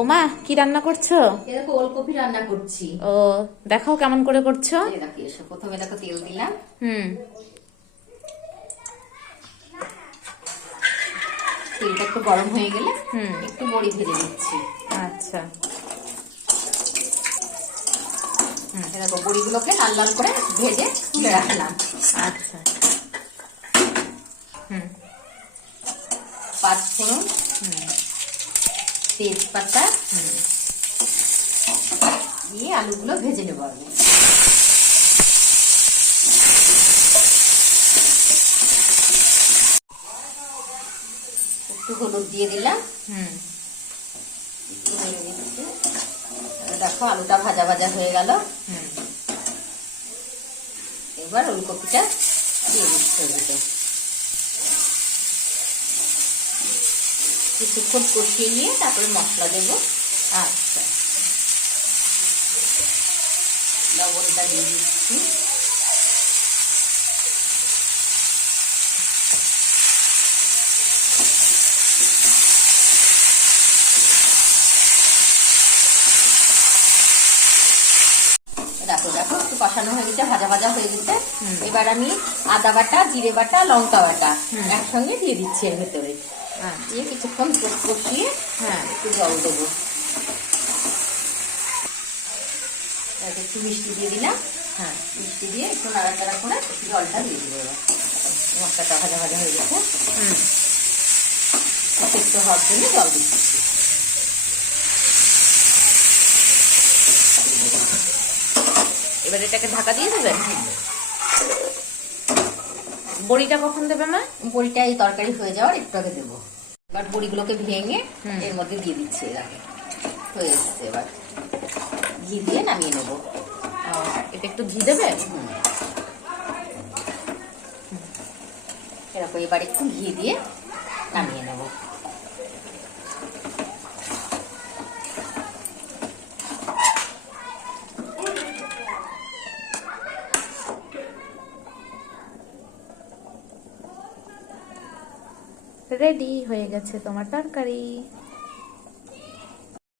ওমা, কি রান্না করছো? দেখো ওলকপি রান্না করছি। ও, দেখাও কেমন করে করছো। দেখো এসো, প্রথমে দেখো তেল দিলাম। তেলটা একটু গরম হয়ে গেলে একটু বড়ি ভেজে দিচ্ছি। আচ্ছা। দেখো বড়িগুলোকে লাল লাল করে ভেজে তুলে রাখলাম। আচ্ছা। পাঁচফোড়ন, তেজপাতা দিয়ে আলুগুলো ভেজে নেবো আমি। একটু হলুদ দিয়ে দিলাম। একটু নেড়ে দিচ্ছি। দেখো আলুটা ভাজা ভাজা হয়ে গেল। এবার ওলকপিটা দিয়ে দিচ্ছি। কিছুক্ষণ কষিয়ে নিয়ে তারপরে মশলা দেবো। আচ্ছা, লবণটা দিয়ে দিচ্ছি। দেখো দেখো একটু কষানো হয়ে গেছে, ভাজা ভাজা হয়ে গেছে। এবার আমি আদা বাটা, জিরে বাটা, লঙ্কা বাটা একসঙ্গে দিয়ে দিচ্ছি এর ভেতরে। দিয়ে কিছুক্ষণ কষিয়ে একটু জল দেবো। একটু মিষ্টি দিয়ে দিলাম। মিষ্টি দিয়ে একটু নাড়াচাড়া করে একটু জলটা দিয়ে দেবো। এবার মশলাটা ভাজা ভাজা হয়ে গেছে। সেদ্ধ হওয়ার জন্য জল দিচ্ছি। এবার এটাকে ঢাকা দিয়ে দেবেন। বড়িটা কখন দেবে মা? বড়িটা এই তরকারি হয়ে যাওয়ার একটু আগে দেবো। এবার বড়িগুলোকে ভেঙে এর মধ্যে দিয়ে দিচ্ছি। এটাকে হয়ে এসছে। এবার ঘি দিয়ে নামিয়ে নেবো। এটা একটু ঘি দেবে। এরকম এবার একটু ঘি দিয়ে নামিয়ে নেবো। রেডি হয়ে গেছে তোমার তরকারি।